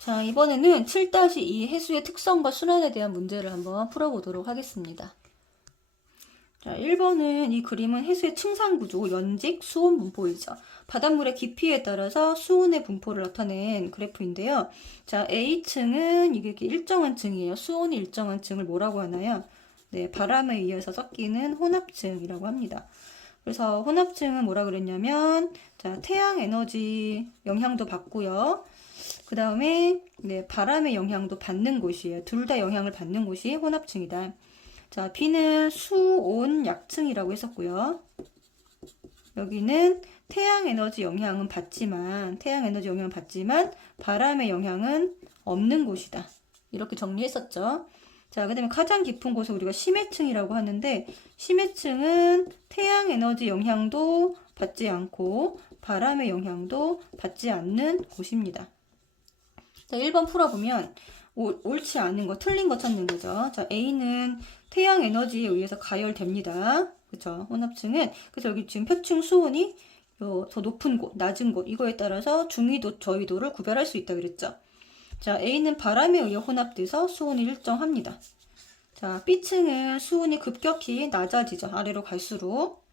자, 이번에는 7-2 해수의 특성과 순환에 대한 문제를 한번 풀어보도록 하겠습니다. 자, 1번은 이 그림은 해수의 층상 구조, 연직, 수온 분포이죠. 바닷물의 깊이에 따라서 수온의 분포를 나타낸 그래프인데요. 자, A층은 이게 일정한 층이에요. 수온이 일정한 층을 뭐라고 하나요? 네, 바람에 의해서 섞이는 혼합층이라고 합니다. 그래서 혼합층은 뭐라 그랬냐면, 자, 태양 에너지 영향도 받고요. 그 다음에 네, 바람의 영향도 받는 곳이에요. 둘 다 영향을 받는 곳이 혼합층이다. 자, B는 수온 약층이라고 했었고요. 여기는 태양 에너지 영향은 받지만 바람의 영향은 없는 곳이다. 이렇게 정리했었죠. 자, 그 다음에 가장 깊은 곳을 우리가 심해층이라고 하는데, 심해층은 태양 에너지 영향도 받지 않고 바람의 영향도 받지 않는 곳입니다. 자, 1번 풀어보면 옳지 않은 거, 틀린 거 찾는 거죠. 자, A는 태양 에너지에 의해서 가열됩니다. 그쵸? 혼합층은. 그래서 여기 지금 표층 수온이 더 높은 곳, 낮은 곳, 이거에 따라서 중위도, 저위도를 구별할 수 있다 그랬죠. 자, A는 바람에 의해 혼합돼서 수온이 일정합니다. 자, B층은 수온이 급격히 낮아지죠. 아래로 갈수록.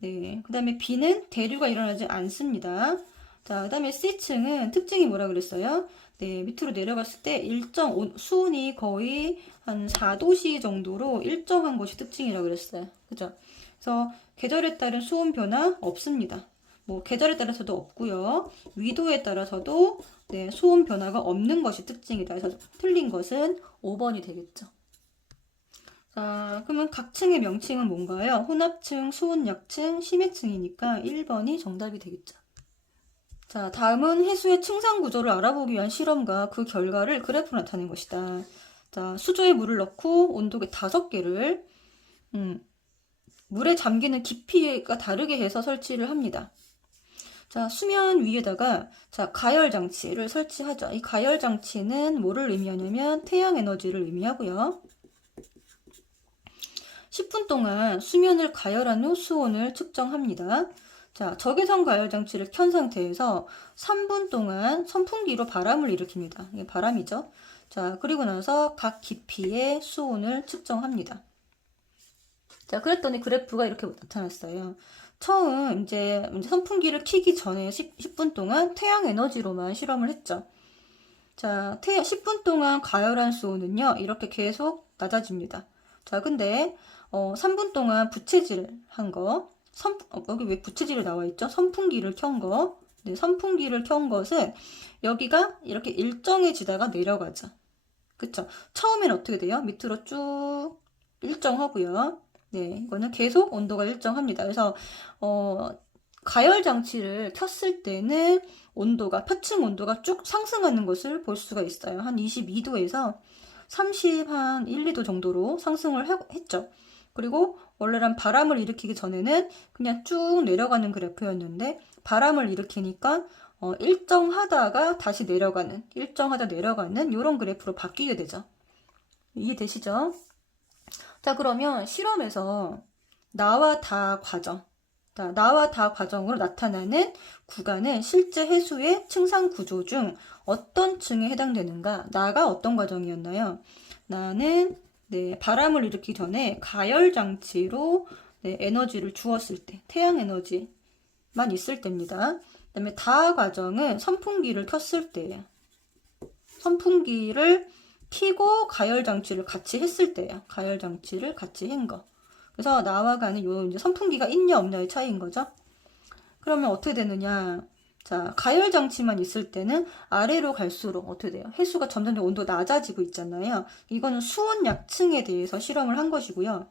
네. 그 다음에 B는 대류가 일어나지 않습니다. 자, 그 다음에 C층은 특징이 뭐라 그랬어요? 네, 밑으로 내려갔을 때 수온이 거의 한 4도씨 정도로 일정한 것이 특징이라고 그랬어요. 그죠? 그래서 계절에 따른 수온 변화 없습니다. 뭐 계절에 따라서도 없고요. 위도에 따라서도 네, 수온 변화가 없는 것이 특징이다. 그래서 틀린 것은 5번이 되겠죠. 자, 그러면 각 층의 명칭은 뭔가요? 혼합층, 수온약층, 심해층이니까 1번이 정답이 되겠죠. 자, 다음은 해수의 층상 구조를 알아보기 위한 실험과 그 결과를 그래프로 나타낸 것이다. 자, 수조에 물을 넣고 온도계 5개를 물에 잠기는 깊이가 다르게 해서 설치를 합니다. 자, 수면 위에다가 자, 가열 장치를 설치하죠. 이 가열 장치는 뭐를 의미하냐면 태양 에너지를 의미하고요. 10분 동안 수면을 가열한 후 수온을 측정합니다. 자, 적외선 가열 장치를 켠 상태에서 3분 동안 선풍기로 바람을 일으킵니다. 이게 바람이죠. 자, 그리고 나서 각 깊이의 수온을 측정합니다. 자, 그랬더니 그래프가 이렇게 나타났어요. 처음 이제 선풍기를 켜기 전에 10분 동안 태양 에너지로만 실험을 했죠. 자, 10분 동안 가열한 수온은요, 이렇게 계속 낮아집니다. 자, 근데 3분 동안 부채질 한 거, 여기 왜 부채질이 나와 있죠? 선풍기를 켠 거. 네, 선풍기를 켠 것은 여기가 이렇게 일정해지다가 내려가죠. 그쵸? 처음엔 어떻게 돼요? 밑으로 쭉 일정하고요. 네, 이거는 계속 온도가 일정합니다. 그래서 가열 장치를 켰을 때는 표층 온도가 쭉 상승하는 것을 볼 수가 있어요. 한 22도에서 30한 1, 2도 정도로 상승을 했죠. 그리고 원래는 바람을 일으키기 전에는 그냥 쭉 내려가는 그래프였는데 바람을 일으키니까 일정하다 내려가는 이런 그래프로 바뀌게 되죠. 이해되시죠? 자, 그러면 실험에서 나와 다 과정으로 나타나는 구간은 실제 해수의 층상 구조 중 어떤 층에 해당되는가? 나가 어떤 과정이었나요? 나는 네, 바람을 일으키기 전에 가열 장치로 네, 에너지를 주었을 때, 태양 에너지만 있을 때입니다. 그다음에 다 과정은 선풍기를 켰을 때예요. 선풍기를 켜고 가열 장치를 같이 했을 때예요. 가열 장치를 같이 한 거. 그래서 나와 가는 요 이제 선풍기가 있냐 없냐의 차이인 거죠. 그러면 어떻게 되느냐? 자, 가열 장치만 있을 때는 아래로 갈수록 어떻게 돼요? 해수가 점점 온도가 낮아지고 있잖아요. 이거는 수온 약층에 대해서 실험을 한 것이고요.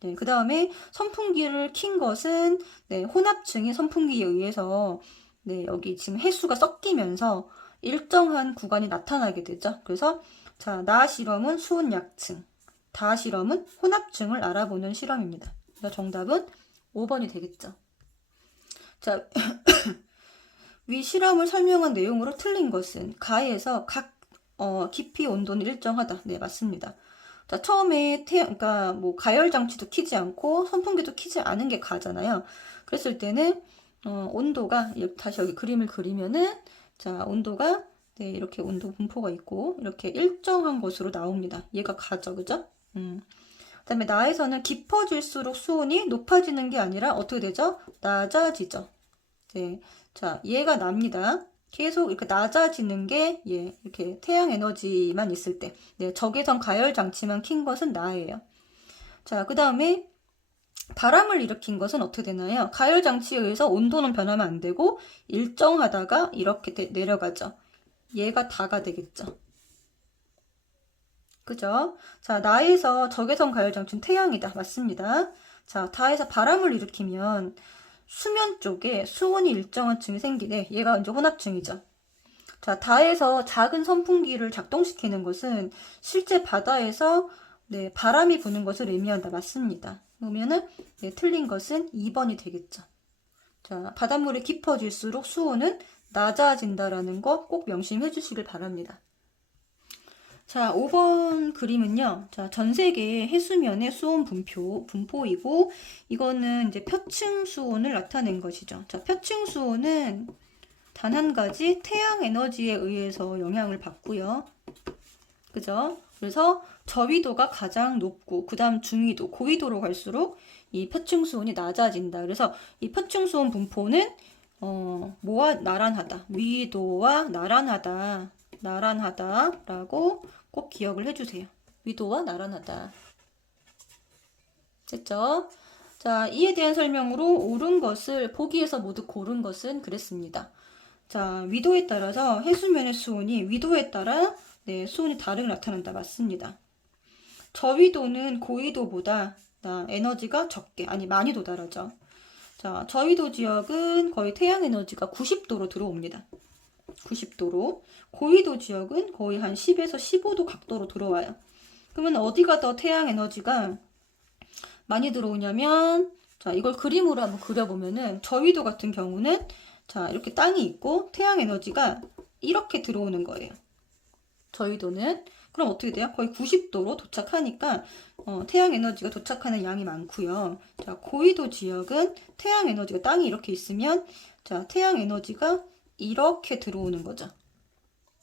네, 그 다음에 선풍기를 킨 것은 네, 혼합층이 선풍기에 의해서 네, 여기 지금 해수가 섞이면서 일정한 구간이 나타나게 되죠. 그래서 자, 나 실험은 수온 약층, 다 실험은 혼합층을 알아보는 실험입니다. 그래서 정답은 5번이 되겠죠. 자, 위 실험을 설명한 내용으로 틀린 것은 가에서 각 깊이 온도는 일정하다. 네, 맞습니다. 자, 처음에 그러니까 뭐 가열 장치도 켜지 않고 선풍기도 켜지 않은 게 가잖아요. 그랬을 때는 온도가 다시 여기 그림을 그리면은 자, 온도가 네, 이렇게 온도 분포가 있고 이렇게 일정한 것으로 나옵니다. 얘가 가죠, 그죠? 그다음에 나에서는 깊어질수록 수온이 높아지는 게 아니라 어떻게 되죠? 낮아지죠. 네, 자, 얘가 납니다. 계속 이렇게 낮아지는 게 예, 이렇게 태양 에너지만 있을 때, 네, 적외선 가열 장치만 킨 것은 나예요. 자, 그 다음에 바람을 일으킨 것은 어떻게 되나요? 가열 장치에 의해서 온도는 변하면 안 되고 일정하다가 이렇게 내려가죠. 얘가 다가 되겠죠. 그죠? 자, 나에서 적외선 가열 장치는 태양이다. 맞습니다. 자, 다에서 바람을 일으키면 수면 쪽에 수온이 일정한 층이 생기네. 얘가 이제 혼합층이죠. 자, 다에서 작은 선풍기를 작동시키는 것은 실제 바다에서 네, 바람이 부는 것을 의미한다. 맞습니다. 그러면은 네, 틀린 것은 2번이 되겠죠. 자, 바닷물이 깊어질수록 수온은 낮아진다라는 거 꼭 명심해 주시길 바랍니다. 자, 5번 그림은요. 자, 전 세계 해수면의 수온 분포이고 이거는 이제 표층 수온을 나타낸 것이죠. 자, 표층 수온은 단 한 가지 태양 에너지에 의해서 영향을 받고요. 그죠? 그래서 저위도가 가장 높고 그다음 중위도, 고위도로 갈수록 이 표층 수온이 낮아진다. 그래서 이 표층 수온 분포는 뭐와 나란하다. 위도와 나란하다라고 꼭 기억을 해주세요. 위도와 나란하다. 됐죠? 자, 이에 대한 설명으로 옳은 것을 보기에서 모두 고른 것은 그랬습니다. 자, 위도에 따라서 해수면의 수온이 위도에 따라 네, 수온이 다르게 나타난다. 맞습니다. 저위도는 고위도보다 에너지가 적게, 아니 많이 도달하죠. 자, 저위도 지역은 거의 태양 에너지가 90도로 들어옵니다. 90도로. 고위도 지역은 거의 한 10에서 15도 각도로 들어와요. 그러면 어디가 더 태양 에너지가 많이 들어오냐면, 자, 이걸 그림으로 한번 그려보면은 저위도 같은 경우는 자, 이렇게 땅이 있고 태양 에너지가 이렇게 들어오는 거예요. 저위도는. 그럼 어떻게 돼요? 거의 90도로 도착하니까 태양 에너지가 도착하는 양이 많고요. 자, 고위도 지역은 태양 에너지가 땅이 이렇게 있으면 자, 태양 에너지가 이렇게 들어오는 거죠.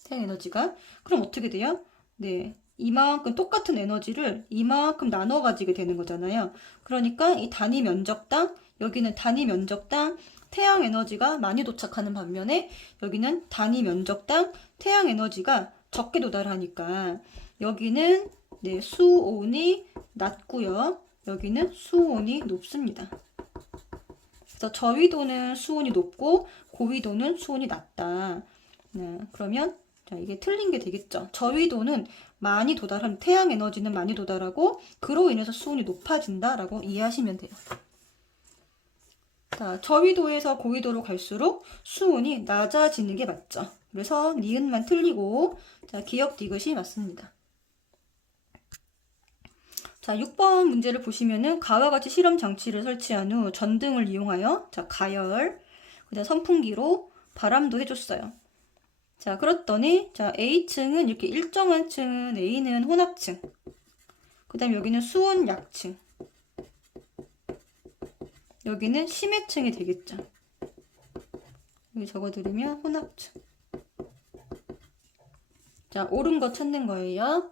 태양 에너지가. 그럼 어떻게 돼요? 네, 이만큼 똑같은 에너지를 이만큼 나눠 가지게 되는 거잖아요. 그러니까 이 단위 면적당, 여기는 단위 면적당 태양 에너지가 많이 도착하는 반면에 여기는 단위 면적당 태양 에너지가 적게 도달하니까 여기는 네, 수온이 낮고요. 여기는 수온이 높습니다. 그래서 저위도는 수온이 높고 고위도는 수온이 낮다. 네, 그러면 자, 이게 틀린 게 되겠죠. 저위도는 많이 도달한 태양 에너지는 많이 도달하고 그로 인해서 수온이 높아진다라고 이해하시면 돼요. 자, 저위도에서 고위도로 갈수록 수온이 낮아지는 게 맞죠. 그래서 니은만 틀리고 자, 기역 디귿이 맞습니다. 자, 6번 문제를 보시면은 가와 같이 실험 장치를 설치한 후 전등을 이용하여 자, 가열, 그다음 선풍기로 바람도 해줬어요. 자, 그랬더니 자, A층은 이렇게 일정한 층은 A는 혼합층, 그다음 여기는 수온 약층, 여기는 심해층이 되겠죠. 여기 적어드리면 혼합층. 자, 옳은 거 찾는 거예요.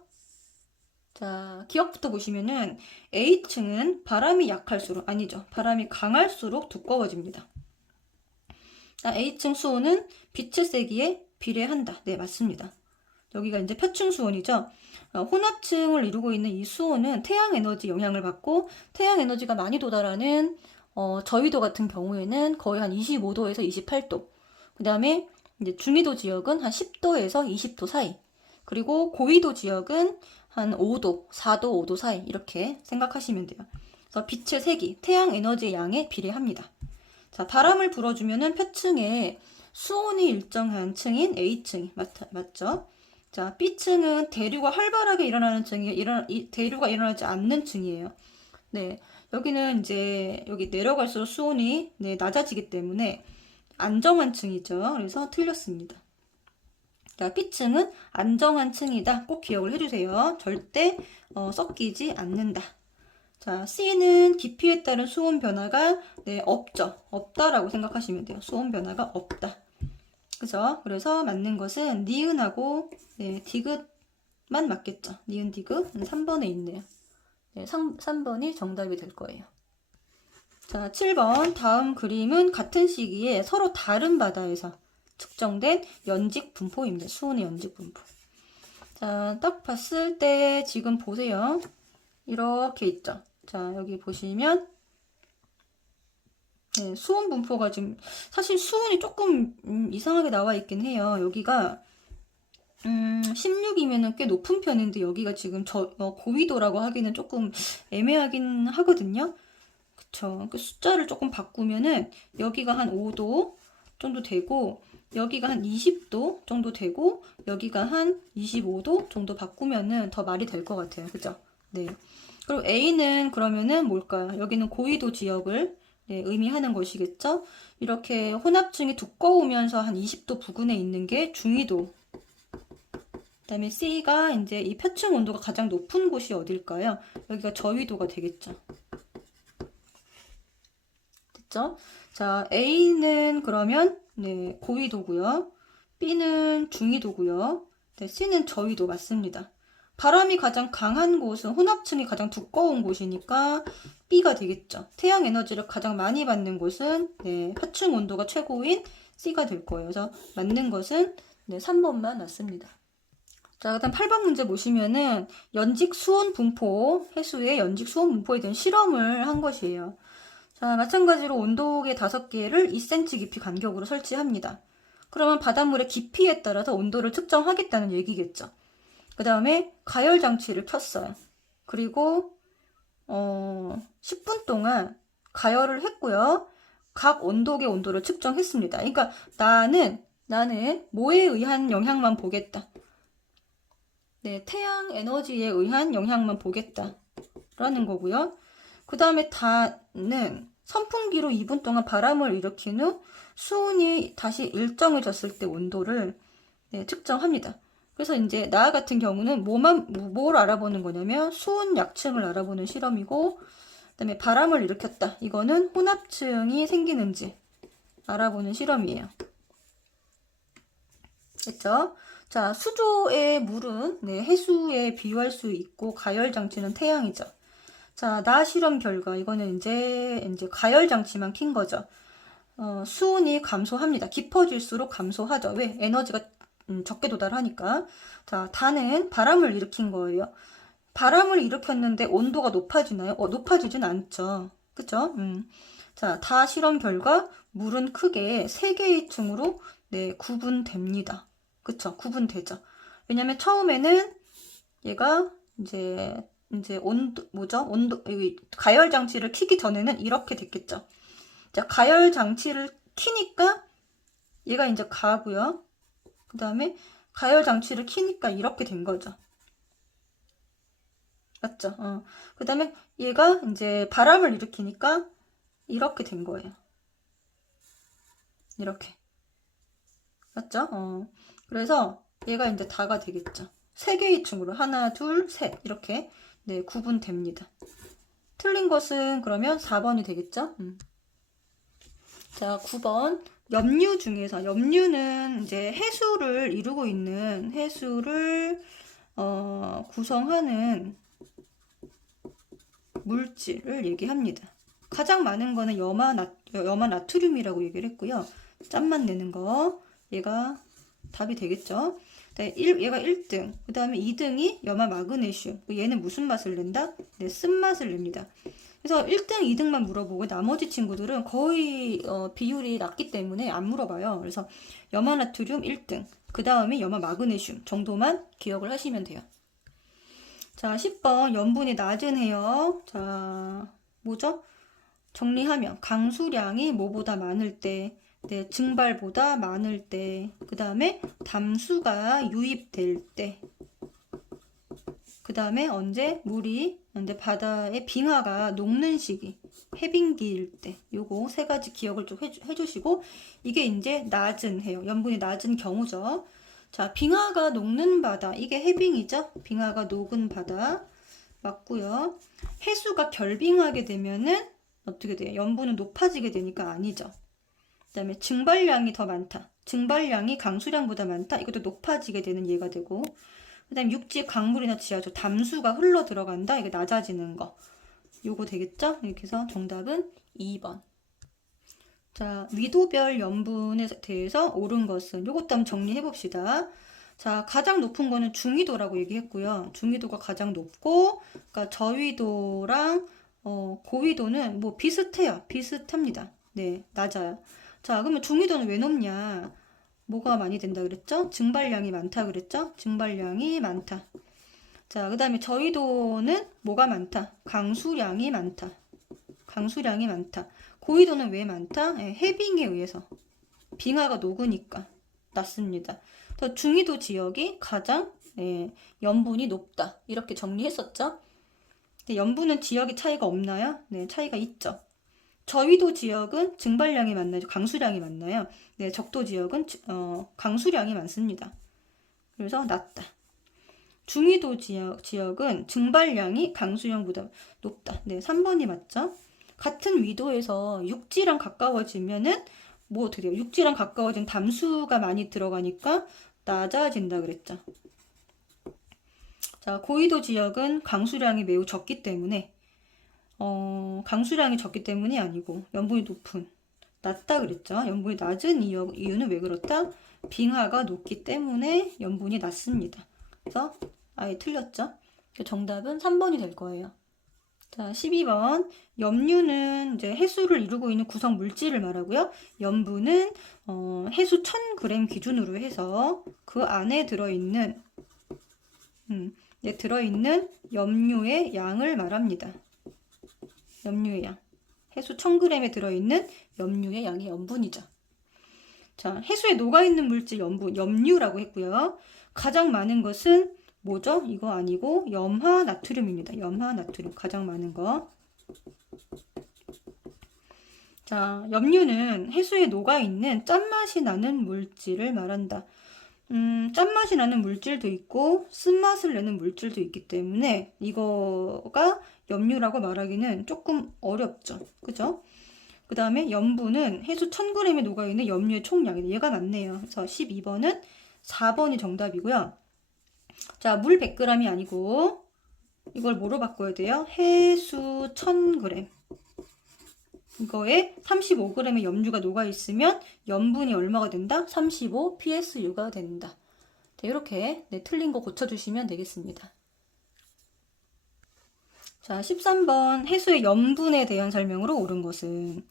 자, 기억부터 보시면은 A층은 바람이 약할수록, 아니죠. 바람이 강할수록 두꺼워집니다. 자, A층 수온은 빛의 세기에 비례한다. 네, 맞습니다. 여기가 이제 표층 수온이죠. 혼합층을 이루고 있는 이 수온은 태양 에너지 영향을 받고 태양 에너지가 많이 도달하는 저위도 같은 경우에는 거의 한 25도에서 28도. 그 다음에 이제 중위도 지역은 한 10도에서 20도 사이. 그리고 고위도 지역은 한 5도, 4도, 5도 사이 이렇게 생각하시면 돼요. 그래서 빛의 세기, 태양 에너지의 양에 비례합니다. 자, 바람을 불어주면은 표층에 수온이 일정한 층인 A층이 맞죠? 자, B층은 대류가 활발하게 일어나는 층이에요. 대류가 일어나지 않는 층이에요. 네, 여기는 이제 여기 내려갈수록 수온이 네, 낮아지기 때문에 안정한 층이죠. 그래서 틀렸습니다. 자, B층은 안정한 층이다. 꼭 기억을 해주세요. 절대 섞이지 않는다. 자, C는 깊이에 따른 수온 변화가 네, 없죠. 없다라고 생각하시면 돼요. 수온 변화가 없다. 그죠? 그래서 맞는 것은 니은하고 네, 디귿만 맞겠죠. 니은 디귿 3번에 있네요. 네, 3번이 정답이 될 거예요. 자, 7번 다음 그림은 같은 시기에 서로 다른 바다에서 측정된 연직 분포입니다. 수온의 연직 분포. 자, 딱 봤을 때 지금 보세요. 이렇게 있죠. 자, 여기 보시면 네, 수온 분포가 지금 사실 수온이 조금 이상하게 나와 있긴 해요. 여기가 16이면은 꽤 높은 편인데 여기가 지금 고위도라고 하기는 조금 애매하긴 하거든요. 그쵸. 그 숫자를 조금 바꾸면은 여기가 한 5도 정도 되고 여기가 한 20도 정도 되고 여기가 한 25도 정도 바꾸면은 더 말이 될 것 같아요. 그죠? 네. 그리고 A는 그러면은 뭘까요? 여기는 고위도 지역을 네, 의미하는 것이겠죠? 이렇게 혼합층이 두꺼우면서 한 20도 부근에 있는 게 중위도. 그다음에 C가 이제 이 표층 온도가 가장 높은 곳이 어딜까요? 여기가 저위도가 되겠죠. 됐죠? 자, A는 그러면 네, 고위도고요. B는 중위도고요. 네, C는 저위도 맞습니다. 바람이 가장 강한 곳은 혼합층이 가장 두꺼운 곳이니까 B가 되겠죠. 태양 에너지를 가장 많이 받는 곳은 네, 표층 온도가 최고인 C가 될 거예요. 그래서 맞는 것은 네, 3번만 맞습니다. 자, 그다음 8번 문제 보시면은 연직 수온 분포, 해수의 연직 수온 분포에 대한 실험을 한 것이에요. 자, 마찬가지로 온도계 5개를 2cm 깊이 간격으로 설치합니다. 그러면 바닷물의 깊이에 따라서 온도를 측정하겠다는 얘기겠죠. 그 다음에 가열 장치를 켰어요. 그리고 10분 동안 가열을 했고요. 각 온도계 온도를 측정했습니다. 그러니까 나는 뭐에 의한 영향만 보겠다. 네, 태양 에너지에 의한 영향만 보겠다라는 거고요. 그 다음에 다는 선풍기로 2분 동안 바람을 일으킨 후 수온이 다시 일정해졌을 때 온도를 네, 측정합니다. 그래서 이제 나 같은 경우는 뭘 알아보는 거냐면 수온 약층을 알아보는 실험이고, 그다음에 바람을 일으켰다. 이거는 혼합층이 생기는지 알아보는 실험이에요. 됐죠? 자, 수조의 물은 네, 해수에 비유할 수 있고 가열 장치는 태양이죠. 자, 나 실험 결과 이거는 이제 가열 장치만 킨 거죠. 수온이 감소합니다. 깊어질수록 감소하죠. 왜? 에너지가 적게 도달하니까. 자, 다는 바람을 일으킨 거예요. 바람을 일으켰는데 온도가 높아지나요? 높아지진 않죠. 그쵸? 자, 다 실험 결과 물은 크게 3개의 층으로 네, 구분됩니다. 그쵸? 구분되죠. 왜냐면 처음에는 얘가 이제 가열 장치를 키기 전에는 이렇게 됐겠죠. 자, 가열 장치를 키니까 얘가 이제 가고요. 그 다음에 가열 장치를 키니까 이렇게 된 거죠. 맞죠? 그 다음에 얘가 이제 바람을 일으키니까 이렇게 된 거예요. 이렇게. 맞죠? 그래서 얘가 이제 다가 되겠죠. 3개의 층으로 하나, 둘, 셋 이렇게 네, 구분됩니다. 틀린 것은 그러면 4번이 되겠죠? 자, 9번. 염류 중에서 염류는 이제 해수를 이루고 있는 해수를 구성하는 물질을 얘기합니다. 가장 많은 거는 염화나트륨이라고 얘기를 했고요. 짠맛 내는 거 얘가 답이 되겠죠. 얘가 1등, 그 다음에 2등이 염화마그네슘. 얘는 무슨 맛을 낸다? 네, 쓴맛을 냅니다. 그래서 1등, 2등만 물어보고 나머지 친구들은 거의 비율이 낮기 때문에 안 물어봐요. 그래서 염화나트륨 1등, 그 다음에 염화마그네슘 정도만 기억을 하시면 돼요. 자, 10번 염분이 낮은 해요. 자, 뭐죠? 정리하면 강수량이 뭐보다 많을 때, 네, 증발보다 많을 때, 그 다음에 담수가 유입될 때, 그 다음에 언제 바다의 빙하가 녹는 시기, 해빙기일 때, 요거 3가지 기억을 좀 해주시고, 이게 이제 낮은 해요. 염분이 낮은 경우죠. 자, 빙하가 녹는 바다, 이게 해빙이죠. 빙하가 녹은 바다 맞고요. 해수가 결빙하게 되면은 어떻게 돼요? 염분은 높아지게 되니까 아니죠. 그 다음에 증발량이 더 많다. 증발량이 강수량보다 많다. 이것도 높아지게 되는 예가 되고, 그 다음에 육지, 강물이나 지하수, 담수가 흘러 들어간다. 이게 낮아지는 거. 요거 되겠죠? 이렇게 해서 정답은 2번. 자, 위도별 염분에 대해서 옳은 것은 요것도 한번 정리해 봅시다. 자, 가장 높은 거는 중위도라고 얘기했고요. 중위도가 가장 높고, 그러니까 저위도랑 고위도는 뭐 비슷해요. 비슷합니다. 네, 낮아요. 자, 그러면 중위도는 왜 높냐? 뭐가 많이 된다 그랬죠? 증발량이 많다 그랬죠? 증발량이 많다. 자, 그 다음에 저위도는 뭐가 많다? 강수량이 많다. 강수량이 많다. 고위도는 왜 많다? 예, 해빙에 의해서. 빙하가 녹으니까 낮습니다. 더 중위도 지역이 가장 염분이 높다. 이렇게 정리했었죠? 염분은 지역의 차이가 없나요? 네, 차이가 있죠. 저위도 지역은 증발량이 많나요? 강수량이 많나요? 네, 적도 지역은 강수량이 많습니다. 그래서 낮다. 중위도 지역은 증발량이 강수량보다 높다. 네, 3번이 맞죠? 같은 위도에서 육지랑 가까워지면은 뭐 어떻게 돼요? 육지랑 가까워진 담수가 많이 들어가니까 낮아진다 그랬죠. 자, 고위도 지역은 강수량이 매우 적기 때문에 강수량이 적기 때문이 아니고 염분이 낮다 그랬죠. 염분이 낮은 이유는 왜 그렇다? 빙하가 높기 때문에 염분이 낮습니다. 그래서 아예 틀렸죠. 정답은 3번이 될 거예요. 자, 12번. 염류는 이제 해수를 이루고 있는 구성 물질을 말하고요. 염분은 해수 1000g 기준으로 해서 그 안에 들어있는 염류의 양을 말합니다. 염류의 양. 해수 1000g에 들어있는 염류의 양이 염분이죠. 자, 해수에 녹아있는 물질 염류라고 했고요. 가장 많은 것은 뭐죠? 이거 아니고 염화나트륨입니다. 염화나트륨 가장 많은 거. 자, 염류는 해수에 녹아있는 짠맛이 나는 물질을 말한다. 짠맛이 나는 물질도 있고 쓴맛을 내는 물질도 있기 때문에 이거가 염류라고 말하기는 조금 어렵죠. 그죠? 그 다음에 염분은 해수 1000g에 녹아있는 염류의 총량이다. 얘가 맞네요. 그래서 12번은 4번이 정답이고요. 자, 물 100g이 아니고 이걸 뭐로 바꿔야 돼요? 해수 1000g. 이거에 35g의 염류가 녹아있으면 염분이 얼마가 된다? 35 PSU가 된다. 네, 이렇게 틀린 거 고쳐주시면 되겠습니다. 자, 13번 해수의 염분에 대한 설명으로 옳은 것은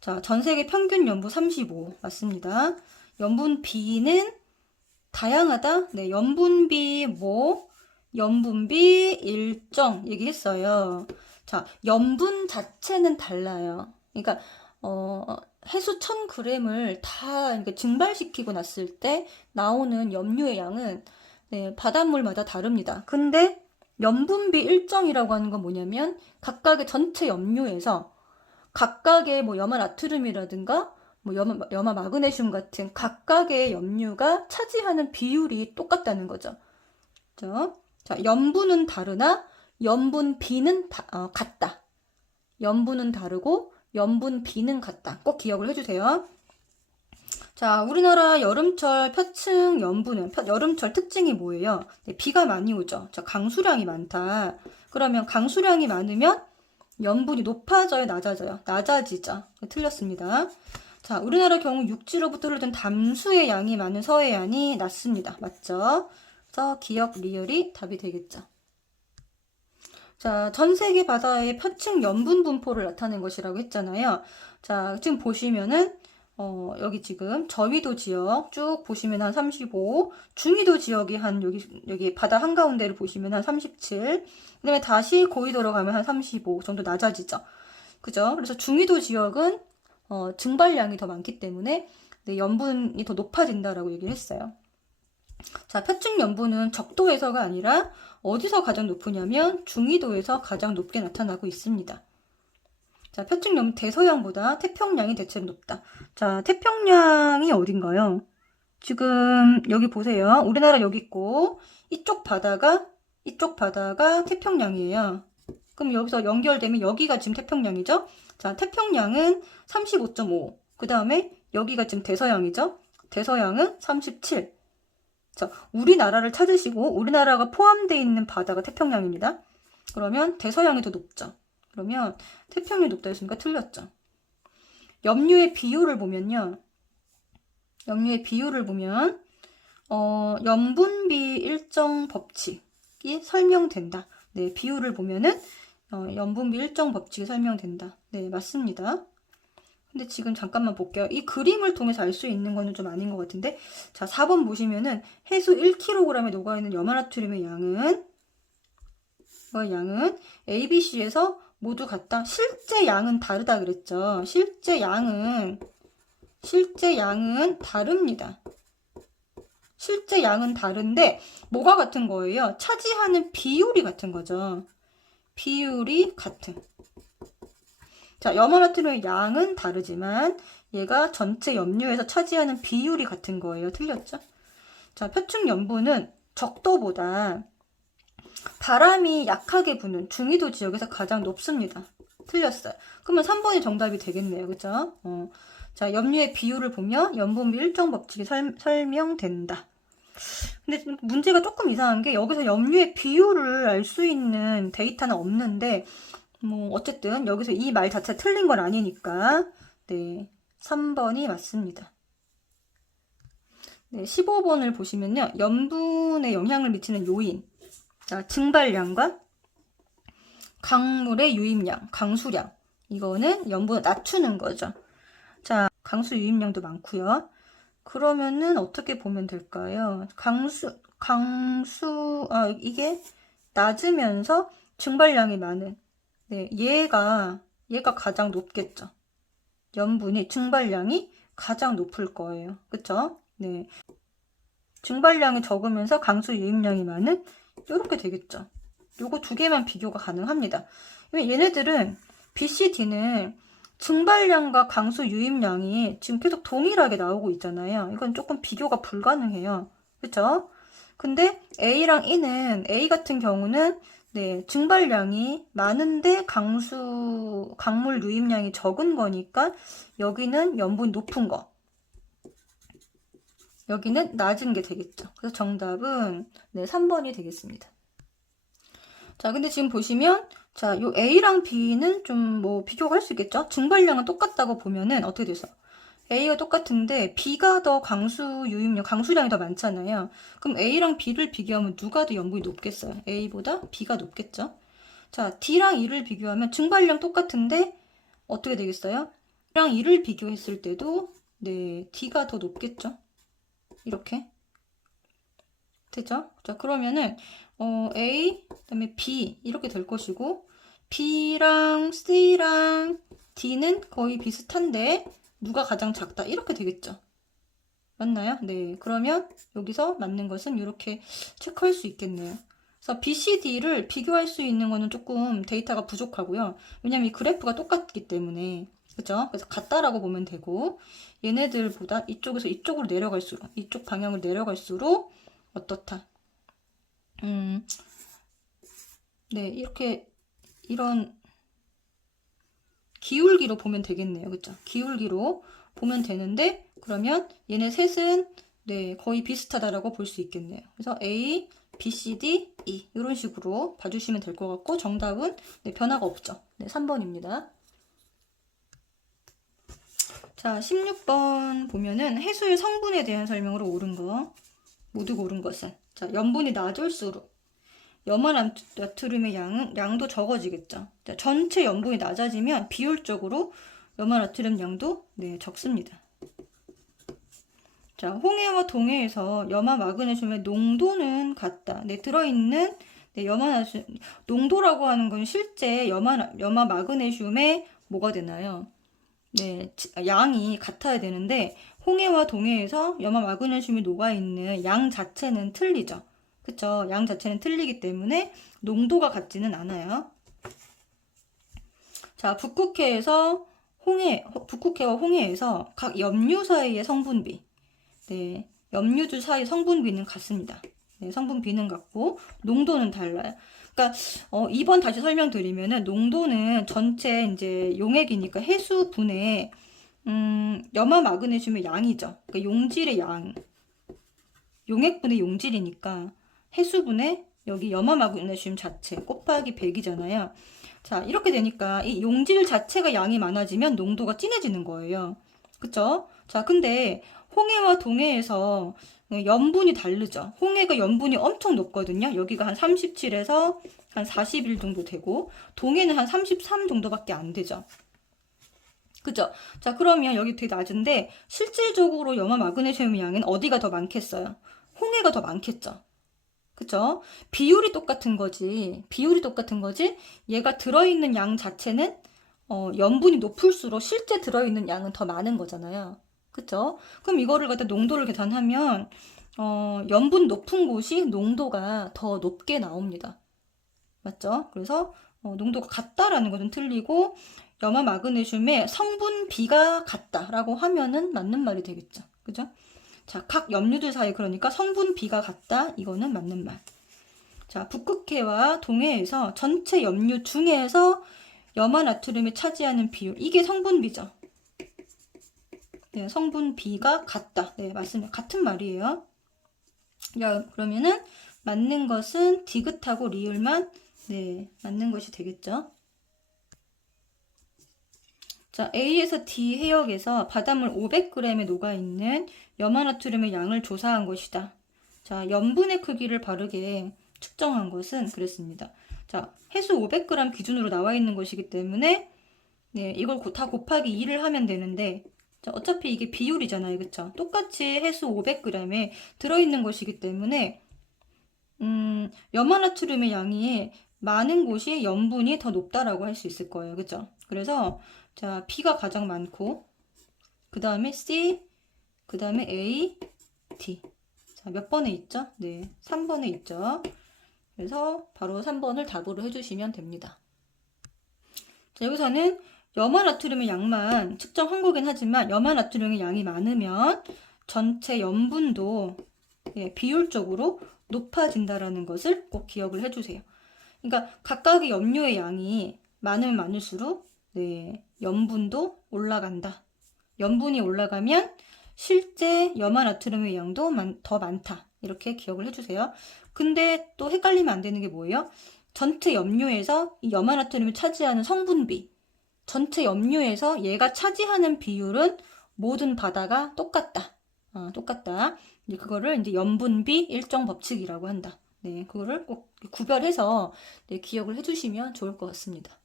자, 전 세계 평균 염분 35 맞습니다. 염분비는 다양하다. 네, 염분비 염분비 일정 얘기했어요. 자, 염분 자체는 달라요. 그러니까 해수 1000g을 다 증발시키고 났을 때 나오는 염류의 양은 네, 바닷물마다 다릅니다. 근데 염분비 일정이라고 하는 건 뭐냐면 각각의 전체 염류에서 각각의 뭐 염화나트륨이라든가 뭐 염화 마그네슘 같은 각각의 염류가 차지하는 비율이 똑같다는 거죠. 그렇죠? 자, 염분은 다르나 염분비는 같다. 염분은 다르고 염분비는 같다. 꼭 기억을 해주세요. 자, 우리나라 여름철 표층 염분은 여름철 특징이 뭐예요? 네, 비가 많이 오죠. 자, 강수량이 많다. 그러면 강수량이 많으면 염분이 높아져요, 낮아져요? 낮아지죠. 틀렸습니다. 자, 우리나라 경우 육지로부터 흐르던 담수의 양이 많은 서해안이 낮습니다. 맞죠? 그래서 기억 리얼이 답이 되겠죠. 자, 전 세계 바다의 표층 염분 분포를 나타낸 것이라고 했잖아요. 자, 지금 보시면은 여기 지금 저위도 지역 쭉 보시면 한 35, 중위도 지역이 한 여기 바다 한가운데를 보시면 한 37, 그 다음에 다시 고위도로 가면 한 35 정도 낮아지죠. 그죠? 그래서 중위도 지역은 증발량이 더 많기 때문에 네, 염분이 더 높아진다라고 얘기를 했어요. 자, 표층 염분은 적도에서가 아니라 어디서 가장 높으냐면 중위도에서 가장 높게 나타나고 있습니다. 자, 표층 염분 대서양보다 태평양이 대체로 높다. 자, 태평양이 어딘가요? 지금 여기 보세요. 우리나라 여기 있고 이쪽 바다가 태평양이에요. 그럼 여기서 연결되면 여기가 지금 태평양이죠? 자, 태평양은 35.5. 그 다음에 여기가 지금 대서양이죠? 대서양은 37. 자, 우리나라를 찾으시고 우리나라가 포함되어 있는 바다가 태평양입니다. 그러면 대서양이 더 높죠. 그러면 태평양이 높다 했으니까 틀렸죠. 염류의 비율을 보면요. 염류의 비율을 보면 염분비 일정 법칙이 설명된다. 네, 비율을 보면은 염분비 일정 법칙이 설명된다. 네, 맞습니다. 근데 지금 잠깐만 볼게요. 이 그림을 통해서 알 수 있는 거는 좀 아닌 것 같은데. 자, 4번 보시면은 해수 1kg에 녹아있는 염화나트륨의 양은 ABC에서 모두 같다. 실제 양은 다르다 그랬죠. 실제 양은 다릅니다. 실제 양은 다른데 뭐가 같은 거예요? 차지하는 비율이 같은 거죠. 비율이 같은. 자, 염화나트륨의 양은 다르지만 얘가 전체 염류에서 차지하는 비율이 같은 거예요. 틀렸죠? 자, 표층염분은 적도보다 바람이 약하게 부는 중위도 지역에서 가장 높습니다. 틀렸어요. 그러면 3번이 정답이 되겠네요. 그죠? 자, 염류의 비율을 보면 염분비 일정 법칙이 설명된다. 근데 문제가 조금 이상한 게 여기서 염류의 비율을 알 수 있는 데이터는 없는데 뭐 어쨌든 여기서 이 말 자체 틀린 건 아니니까 네, 3번이 맞습니다. 네, 15번을 보시면요. 염분에 영향을 미치는 요인. 자, 증발량과 강물의 유입량, 강수량. 이거는 염분을 낮추는 거죠. 자, 강수 유입량도 많고요. 그러면은 어떻게 보면 될까요? 이게 낮으면서 증발량이 많은. 네, 얘가 가장 높겠죠. 염분이 증발량이 가장 높을 거예요. 그쵸? 네. 증발량이 적으면서 강수 유입량이 많은 이렇게 되겠죠. 요거 두 개만 비교가 가능합니다. 얘네들은 BCD는 증발량과 강수 유입량이 지금 계속 동일하게 나오고 있잖아요. 이건 조금 비교가 불가능해요. 그쵸? 근데 A랑 E는 A 같은 경우는 네, 증발량이 많은데 강물 유입량이 적은 거니까 여기는 염분이 높은 거. 여기는 낮은 게 되겠죠. 그래서 정답은 네, 3번이 되겠습니다. 자, 근데 지금 보시면 자, 요 A랑 B는 좀 뭐 비교가 할 수 있겠죠? 증발량은 똑같다고 보면은 어떻게 돼서 A가 똑같은데 B가 더 강수량이 더 많잖아요. 그럼 A랑 B를 비교하면 누가 더 염분이 높겠어요? A보다 B가 높겠죠? 자, D랑 E를 비교하면 증발량 똑같은데 어떻게 되겠어요? D랑 E를 비교했을 때도 네, D가 더 높겠죠? 이렇게 되죠? 자, 그러면은 A, 그다음에 B 이렇게 될 것이고 B랑 C랑 D는 거의 비슷한데 누가 가장 작다 이렇게 되겠죠. 맞나요? 네. 그러면 여기서 맞는 것은 이렇게 체크할 수 있겠네요. 그래서 B, C, D를 비교할 수 있는 거는 조금 데이터가 부족하고요. 왜냐면 이 그래프가 똑같기 때문에. 그죠? 그래서 같다라고 보면 되고 얘네들보다 이쪽에서 이쪽으로 내려갈수록 이쪽 방향으로 내려갈수록 어떻다? 네. 이런 기울기로 보면 되겠네요. 그죠? 기울기로 보면 되는데 그러면 얘네 셋은 네, 거의 비슷하다라고 볼 수 있겠네요. 그래서 A, B, C, D, E 이런 식으로 봐주시면 될 것 같고 정답은 네, 변화가 없죠. 네, 3번입니다. 자, 16번 보면은 해수의 성분에 대한 설명으로 옳은 거 모두 고른 것은 자, 염분이 낮을수록 염화나트륨의 양도 적어지겠죠. 자, 전체 염분이 낮아지면 비율적으로 염화나트륨 양도 네, 적습니다. 자, 홍해와 동해에서 염화 마그네슘의 농도는 같다. 네, 들어있는 네, 염화나트륨 농도라고 하는 건 실제 염화 마그네슘의 뭐가 되나요? 네, 양이 같아야 되는데 홍해와 동해에서 염화 마그네슘이 녹아있는 양 자체는 틀리죠. 그쵸? 양 자체는 틀리기 때문에 농도가 같지는 않아요. 자, 북극해와 홍해에서 각 염류 사이의 성분비. 네, 염류들 사이 성분비는 같습니다. 네, 성분비는 같고 농도는 달라요. 그러니까 2번 다시 설명드리면은 농도는 전체 이제 용액이니까 해수분의 염화 마그네슘의 양이죠. 그러니까 용질의 양. 용액분의 용질이니까 해수분의 여기 염화 마그네슘 자체 곱하기 100이잖아요. 자, 이렇게 되니까 이 용질 자체가 양이 많아지면 농도가 진해지는 거예요. 그쵸? 자, 근데 홍해와 동해에서 염분이 다르죠. 홍해가 염분이 엄청 높거든요. 여기가 한 37에서 한 41 정도 되고, 동해는 한 33 정도밖에 안 되죠. 그죠? 자, 그러면 여기 되게 낮은데, 실질적으로 염화 마그네슘 양은 어디가 더 많겠어요? 홍해가 더 많겠죠. 그죠? 비율이 똑같은 거지. 비율이 똑같은 거지. 얘가 들어있는 양 자체는 염분이 높을수록 실제 들어있는 양은 더 많은 거잖아요. 그쵸? 그럼 이거를 갖다 농도를 계산하면 염분 높은 곳이 농도가 더 높게 나옵니다. 맞죠? 그래서 농도가 같다라는 것은 틀리고 염화 마그네슘의 성분 비가 같다라고 하면은 맞는 말이 되겠죠. 그죠? 자, 각 염류들 사이 그러니까 성분 비가 같다. 이거는 맞는 말. 자, 북극해와 동해에서 전체 염류 중에서 염화 나트륨이 차지하는 비율. 이게 성분 비죠. 네, 성분 비가 같다. 네, 맞습니다. 같은 말이에요. 야, 그러면은 맞는 것은 디귿하고 리을만 네, 맞는 것이 되겠죠. 자, A에서 D 해역에서 바닷물 500g에 녹아있는 염화나트륨의 양을 조사한 것이다. 자, 염분의 크기를 바르게 측정한 것은 그랬습니다. 자, 해수 500g 기준으로 나와 있는 것이기 때문에 네, 이걸 다 곱하기 2를 하면 되는데 자, 어차피 이게 비율이잖아요. 그쵸? 똑같이 해수 500g에 들어있는 것이기 때문에 염화나트륨의 양이 많은 곳이 염분이 더 높다라고 할 수 있을 거예요. 그쵸? 그래서 자, B가 가장 많고 그 다음에 C, 그 다음에 A, D. 자, 몇 번에 있죠? 네, 3번에 있죠. 그래서 바로 3번을 답으로 해주시면 됩니다. 자, 여기서는 염화나트륨의 양만 측정한 거긴 하지만 염화나트륨의 양이 많으면 전체 염분도 예, 비율적으로 높아진다라는 것을 꼭 기억을 해주세요. 그러니까 각각의 염료의 양이 많으면 많을수록 네, 염분도 올라간다. 염분이 올라가면 실제 염화나트륨의 양도 더 많다. 이렇게 기억을 해주세요. 근데 또 헷갈리면 안 되는 게 뭐예요? 전체 염료에서 이 염화나트륨이 차지하는 성분비, 전체 염료에서 얘가 차지하는 비율은 모든 바다가 똑같다. 똑같다. 이제 그거를 이제 염분비 일정 법칙이라고 한다. 네, 그거를 꼭 구별해서 네, 기억을 해주시면 좋을 것 같습니다.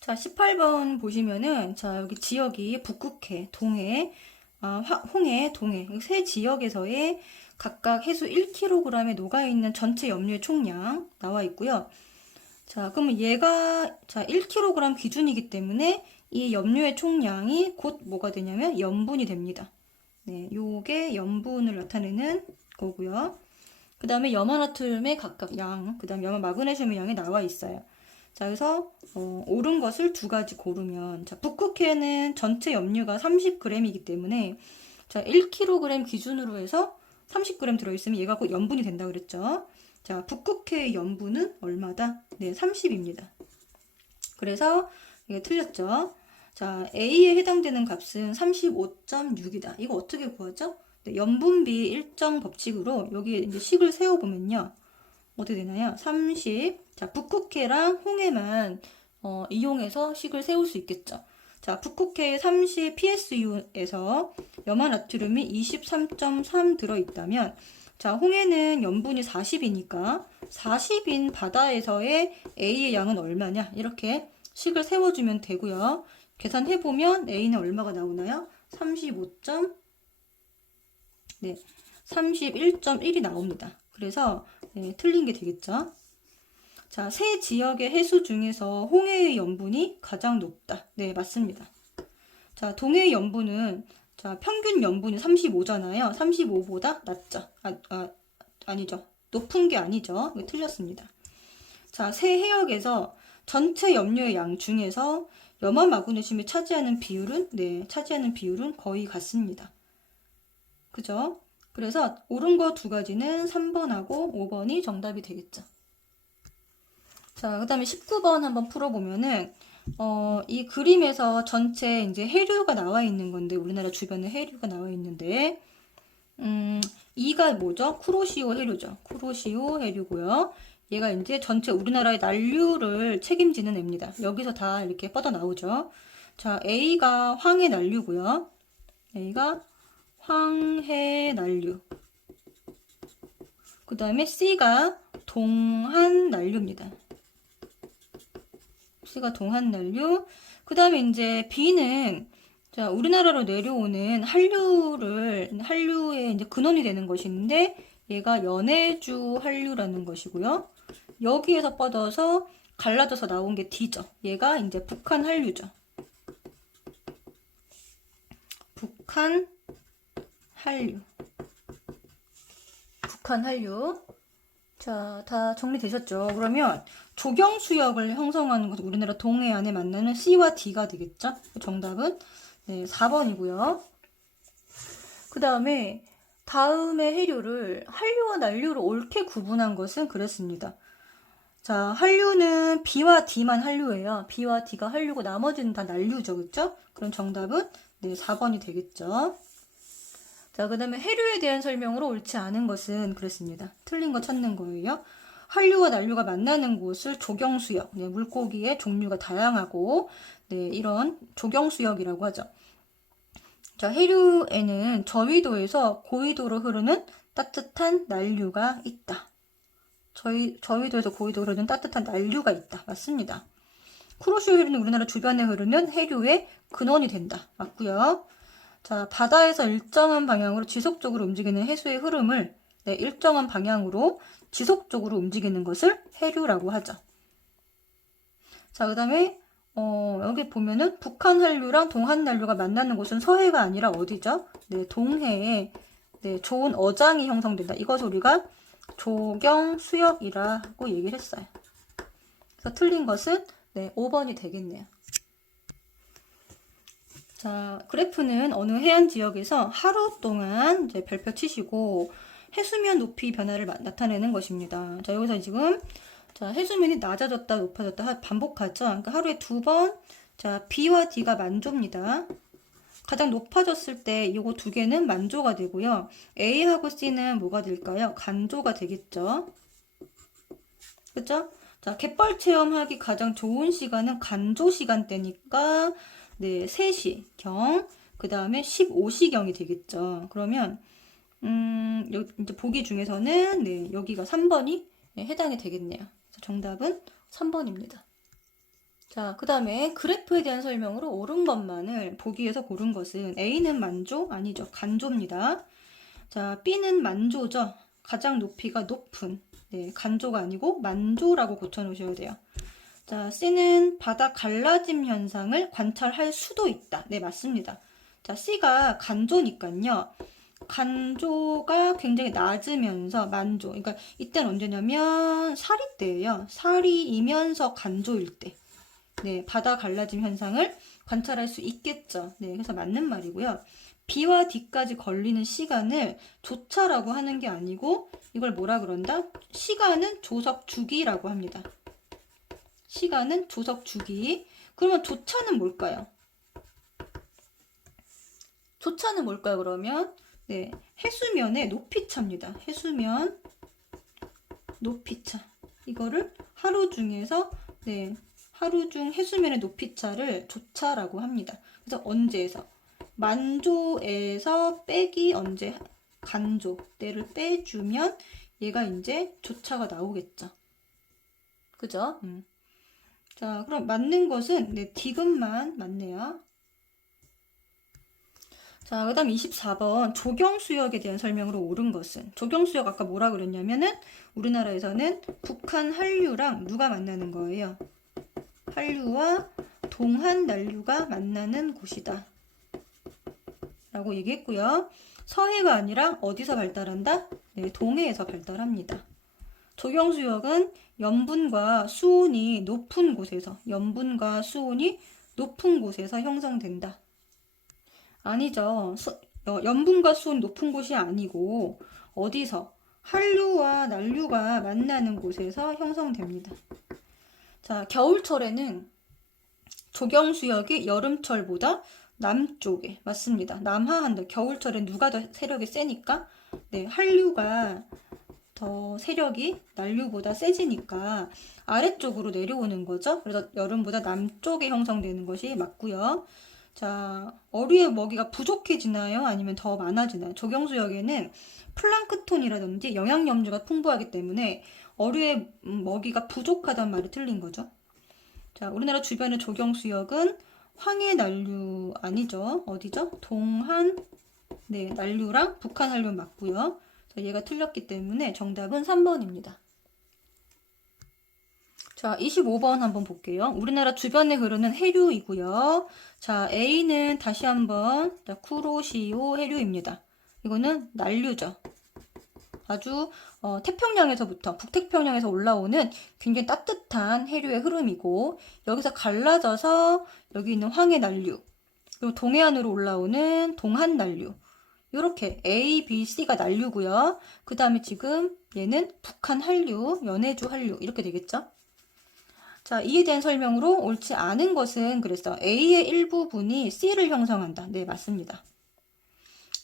자, 18번 보시면은, 자, 여기 지역이 북극해, 동해, 홍해, 동해, 세 지역에서의 각각 해수 1kg에 녹아있는 전체 염료의 총량 나와 있고요. 자, 그러면 얘가, 자, 1kg 기준이기 때문에 이 염료의 총량이 곧 뭐가 되냐면 염분이 됩니다. 네, 요게 염분을 나타내는 거고요. 그 다음에 염화나트륨의 각각 양, 그 다음에 염화 마그네슘의 양이 나와 있어요. 자, 그래서 옳은 것을 두 가지 고르면 자, 북극해는 전체 염류가 30g이기 때문에 자, 1kg 기준으로 해서 30g 들어있으면 얘가 곧 염분이 된다 그랬죠. 자, 북극해의 염분은 얼마다? 네, 30입니다. 그래서 이게 틀렸죠. 자, A에 해당되는 값은 35.6이다. 이거 어떻게 구하죠? 네, 염분비 일정 법칙으로 여기 이제 식을 세워보면요. 어떻게 되나요? 30. 자, 북극해랑 홍해만 이용해서 식을 세울 수 있겠죠. 자, 북극해 30 PSU에서 염화나트륨이 23.3 들어있다면 자, 홍해는 염분이 40이니까 40인 바다에서의 A의 양은 얼마냐? 이렇게 식을 세워주면 되고요. 계산해보면 A는 얼마가 나오나요? 31.1이 나옵니다. 그래서 네, 틀린 게 되겠죠. 자, 세 지역의 해수 중에서 홍해의 염분이 가장 높다. 네, 맞습니다. 자, 동해의 염분은 자, 평균 염분이 35잖아요. 35보다 낮죠. 아니죠. 높은 게 아니죠. 이거 틀렸습니다. 자, 세 해역에서 전체 염료의 양 중에서 염화 마그네슘이 차지하는 비율은 거의 같습니다. 그죠? 그래서 옳은 거 두 가지는 3번하고 5번이 정답이 되겠죠. 자, 그 다음에 19번 한번 풀어보면은 이 그림에서 전체 이제 해류가 나와 있는 건데, 우리나라 주변에 해류가 나와 있는데, 이가 뭐죠? 쿠로시오 해류죠. 쿠로시오 해류고요. 얘가 이제 전체 우리나라의 난류를 책임지는 애입니다. 여기서 다 이렇게 뻗어 나오죠. 자, A가 황해 난류고요. A가 황해 난류. 그 다음에 C가 동한 난류입니다. C가 동한 난류. 그 다음에 이제 B는 자, 우리나라로 내려오는 한류의 이제 근원이 되는 것인데, 얘가 연해주 한류라는 것이고요. 여기에서 뻗어서 갈라져서 나온 게 D죠. 얘가 이제 북한 한류죠. 북한 한류. 북한 한류. 자, 다 정리되셨죠? 그러면 조경수역을 형성하는 것은 우리나라 동해안에 만나는 C와 D가 되겠죠? 정답은 네, 4번이고요. 그 다음에 다음의 해류를 한류와 난류로 옳게 구분한 것은 그랬습니다. 자, 한류는 B와 D만 한류예요. B와 D가 한류고 나머지는 다 난류죠. 그렇죠? 그럼 정답은 네, 4번이 되겠죠. 자, 그 다음에 해류에 대한 설명으로 옳지 않은 것은 그랬습니다. 틀린 거 찾는 거예요. 한류와 난류가 만나는 곳을 조경수역, 네, 물고기의 종류가 다양하고 네, 이런 조경수역이라고 하죠. 자, 해류에는 저위도에서 고위도로 흐르는 따뜻한 난류가 있다. 저위도에서 고위도로 흐르는 따뜻한 난류가 있다. 맞습니다. 쿠로시오 해류는 우리나라 주변에 흐르는 해류의 근원이 된다. 맞고요. 자, 바다에서 일정한 방향으로 지속적으로 움직이는 해수의 흐름을 네, 일정한 방향으로 지속적으로 움직이는 것을 해류라고 하죠. 자, 그 다음에 여기 보면은 북한 한류랑 동한 난류가 만나는 곳은 서해가 아니라 어디죠? 네, 동해에 네, 좋은 어장이 형성된다. 이것을 우리가 조경수역이라고 얘기를 했어요. 그래서 틀린 것은 네, 5번이 되겠네요. 자, 그래프는 어느 해안 지역에서 하루 동안 이제 별표 치시고 해수면 높이 변화를 나타내는 것입니다. 자, 여기서 지금 자, 해수면이 낮아졌다 높아졌다 반복하죠. 그러니까 하루에 2번. 자, B와 D가 만조입니다. 가장 높아졌을 때 이거 두 개는 만조가 되고요. A하고 C는 뭐가 될까요? 간조가 되겠죠. 그렇죠? 자, 갯벌 체험하기 가장 좋은 시간은 간조 시간대니까 네, 3시경, 그 다음에 15시경이 되겠죠. 그러면 이제 보기 중에서는 네, 여기가 3번이 네, 해당이 되겠네요. 정답은 3번입니다. 자, 그 다음에 그래프에 대한 설명으로 옳은 것만을 보기에서 고른 것은 A는 만조? 아니죠. 간조입니다. 자, B는 만조죠. 가장 높이가 높은. 네, 간조가 아니고 만조라고 고쳐놓으셔야 돼요. 자, C는 바다 갈라짐 현상을 관찰할 수도 있다. 네, 맞습니다. 자, C가 간조니까요. 간조가 굉장히 낮으면서 만조. 그러니까 이때는 언제냐면 사리 때예요. 사리이면서 간조일 때. 네, 바다 갈라짐 현상을 관찰할 수 있겠죠. 네, 그래서 맞는 말이고요. B와 D까지 걸리는 시간을 조차라고 하는 게 아니고 이걸 뭐라 그런다? 시간은 조석 주기라고 합니다. 시간은 조석 주기. 그러면 조차는 뭘까요? 조차는 뭘까요, 그러면? 네, 해수면의 높이차입니다. 해수면 높이차. 이거를 하루 중에서 네, 하루 중 해수면의 높이차를 조차라고 합니다. 그래서 언제에서? 만조에서 빼기 언제? 간조 때를 빼주면 얘가 이제 조차가 나오겠죠. 그죠? 자, 그럼 맞는 것은 네, 디귿만 맞네요. 자, 그 다음 24번 조경수역에 대한 설명으로 옳은 것은 조경수역 아까 뭐라 그랬냐면은 우리나라에서는 북한 한류랑 누가 만나는 거예요? 한류와 동한 난류가 만나는 곳이다 라고 얘기했고요. 서해가 아니라 어디서 발달한다? 네, 동해에서 발달합니다. 조경수역은 염분과 수온이 높은 곳에서 형성된다. 아니죠. 염분과 수온이 높은 곳이 아니고 어디서? 한류와 난류가 만나는 곳에서 형성됩니다. 자, 겨울철에는 조경수역이 여름철보다 남쪽에 맞습니다. 남하한도 겨울철엔 누가 더 세력이 세니까 네, 한류가 더 세력이 난류보다 세지니까 아래쪽으로 내려오는 거죠. 그래서 여름보다 남쪽에 형성되는 것이 맞고요. 자, 어류의 먹이가 부족해지나요? 아니면 더 많아지나요? 조경수역에는 플랑크톤이라든지 영양염류가 풍부하기 때문에 어류의 먹이가 부족하단 말이 틀린 거죠. 자, 우리나라 주변의 조경수역은 황해 난류 아니죠. 어디죠? 동한 네, 난류랑 북한 한류 맞고요. 얘가 틀렸기 때문에 정답은 3번입니다. 자, 25번 한번 볼게요. 우리나라 주변에 흐르는 해류이고요. 자, A는 다시 한번 쿠로시오 해류입니다. 이거는 난류죠. 아주 태평양에서부터 북태평양에서 올라오는 굉장히 따뜻한 해류의 흐름이고 여기서 갈라져서 여기 있는 황해 난류 그리고 동해안으로 올라오는 동한 난류 이렇게 A, B, C가 난류고요. 그 다음에 지금 얘는 북한 한류, 연해주 한류 이렇게 되겠죠. 자, 이에 대한 설명으로 옳지 않은 것은 그래서 A의 일부분이 C를 형성한다. 네, 맞습니다.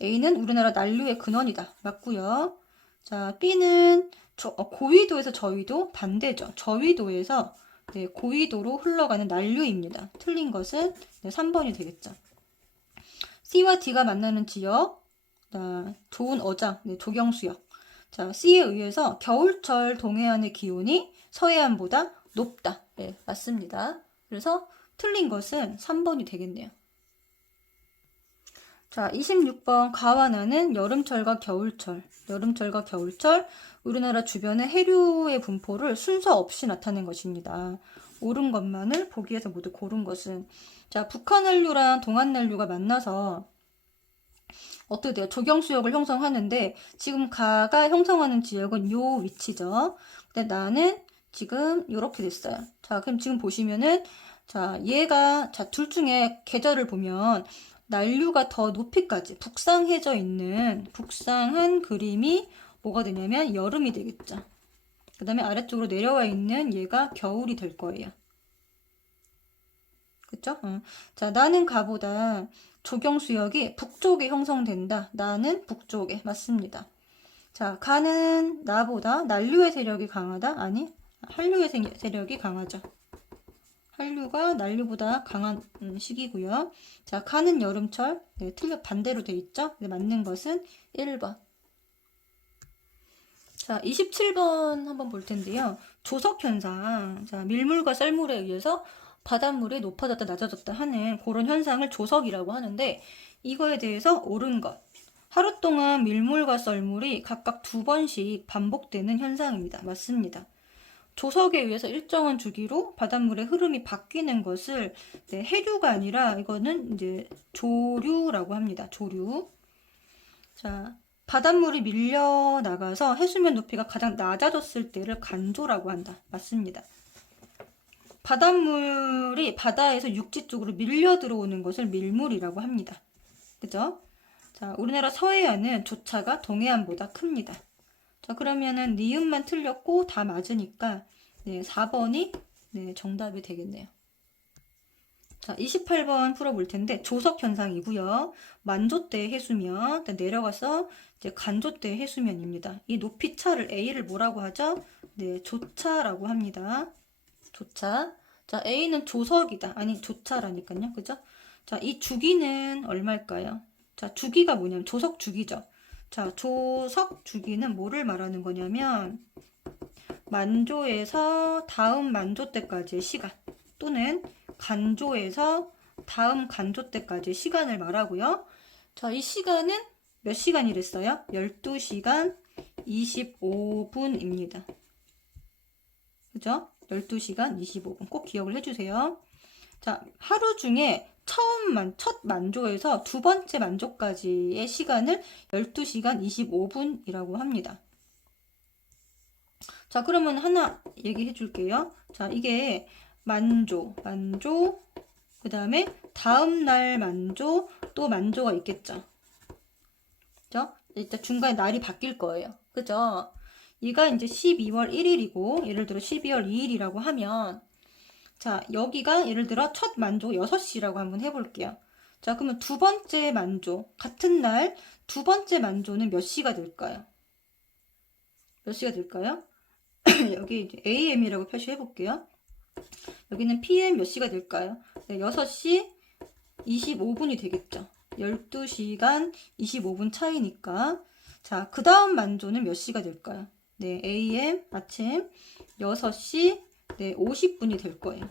A는 우리나라 난류의 근원이다. 맞고요. 자, B는 고위도에서 저위도 반대죠. 저위도에서 네, 고위도로 흘러가는 난류입니다. 틀린 것은 네, 3번이 되겠죠. C와 D가 만나는 지역 자, 좋은 어장, 네, 조경수역. 자, C에 의해서 겨울철 동해안의 기온이 서해안보다 높다. 네, 맞습니다. 그래서 틀린 것은 3번이 되겠네요. 자, 26번 가와나는 여름철과 겨울철. 여름철과 겨울철 우리나라 주변의 해류의 분포를 순서 없이 나타낸 것입니다. 옳은 것만을 보기에서 모두 고른 것은 자, 북한 한류랑 동한 난류가 만나서 어떻게 돼요? 조경수역을 형성하는데 지금 가가 형성하는 지역은 요 위치죠. 근데 나는 지금 이렇게 됐어요. 자, 그럼 지금 보시면은 자, 얘가 자, 둘 중에 계절을 보면 난류가 더 높이까지 북상해져 있는 북상한 그림이 뭐가 되냐면 여름이 되겠죠. 그 다음에 아래쪽으로 내려와 있는 얘가 겨울이 될 거예요. 그쵸? 자, 나는 가보다 조경수역이 북쪽에 형성된다. 나는 북쪽에. 맞습니다. 자, 가는 나보다 난류의 세력이 강하다? 아니, 한류의 세력이 강하죠. 한류가 난류보다 강한 시기고요. 자, 가는 여름철. 네, 틀려 반대로 돼 있죠? 네, 맞는 것은 1번. 자, 27번 한번 볼 텐데요. 조석 현상. 자, 밀물과 썰물에 의해서 바닷물이 높아졌다 낮아졌다 하는 그런 현상을 조석이라고 하는데 이거에 대해서 옳은 것. 하루 동안 밀물과 썰물이 각각 2번씩 반복되는 현상입니다. 맞습니다. 조석에 의해서 일정한 주기로 바닷물의 흐름이 바뀌는 것을 네, 해류가 아니라 이거는 이제 조류라고 합니다. 조류. 자, 바닷물이 밀려 나가서 해수면 높이가 가장 낮아졌을 때를 간조라고 한다. 맞습니다. 바닷물이 바다에서 육지 쪽으로 밀려 들어오는 것을 밀물이라고 합니다. 그죠? 자, 우리나라 서해안은 조차가 동해안보다 큽니다. 자, 그러면은 니은만 틀렸고 다 맞으니까 네, 4번이 네, 정답이 되겠네요. 자, 28번 풀어볼 텐데 조석 현상이고요. 만조대 해수면 내려가서 이제 간조대 해수면입니다. 이 높이 차를 A를 뭐라고 하죠? 네, 조차라고 합니다. 조차. 자, A는 조석이다. 아니, 조차라니까요. 그죠? 자, 이 주기는 얼마일까요? 자, 주기가 뭐냐면 조석 주기죠. 자, 조석 주기는 뭐를 말하는 거냐면 만조에서 다음 만조 때까지의 시간 또는 간조에서 다음 간조 때까지의 시간을 말하고요. 자, 이 시간은 몇 시간이랬어요? 12시간 25분입니다. 그죠? 12시간 25분 꼭 기억을 해주세요. 자, 하루 중에 첫 만조에서 두 번째 만조까지의 시간을 12시간 25분이라고 합니다. 자, 그러면 하나 얘기해 줄게요. 자, 이게 만조, 그 다음에 다음날 만조, 또 만조가 있겠죠. 그죠? 일단 중간에 날이 바뀔 거예요. 그죠? 얘가 이제 12월 1일이고, 예를 들어 12월 2일이라고 하면, 자, 여기가 예를 들어 첫 만조 6시라고 한번 해볼게요. 자, 그러면 두 번째 만조, 같은 날 두 번째 만조는 몇 시가 될까요? 몇 시가 될까요? 여기 이제 AM이라고 표시해 볼게요. 여기는 PM 몇 시가 될까요? 네, 6시 25분이 되겠죠. 12시간 25분 차이니까. 자, 그 다음 만조는 몇 시가 될까요? 네, AM 아침 6시 네, 50분이 될 거예요.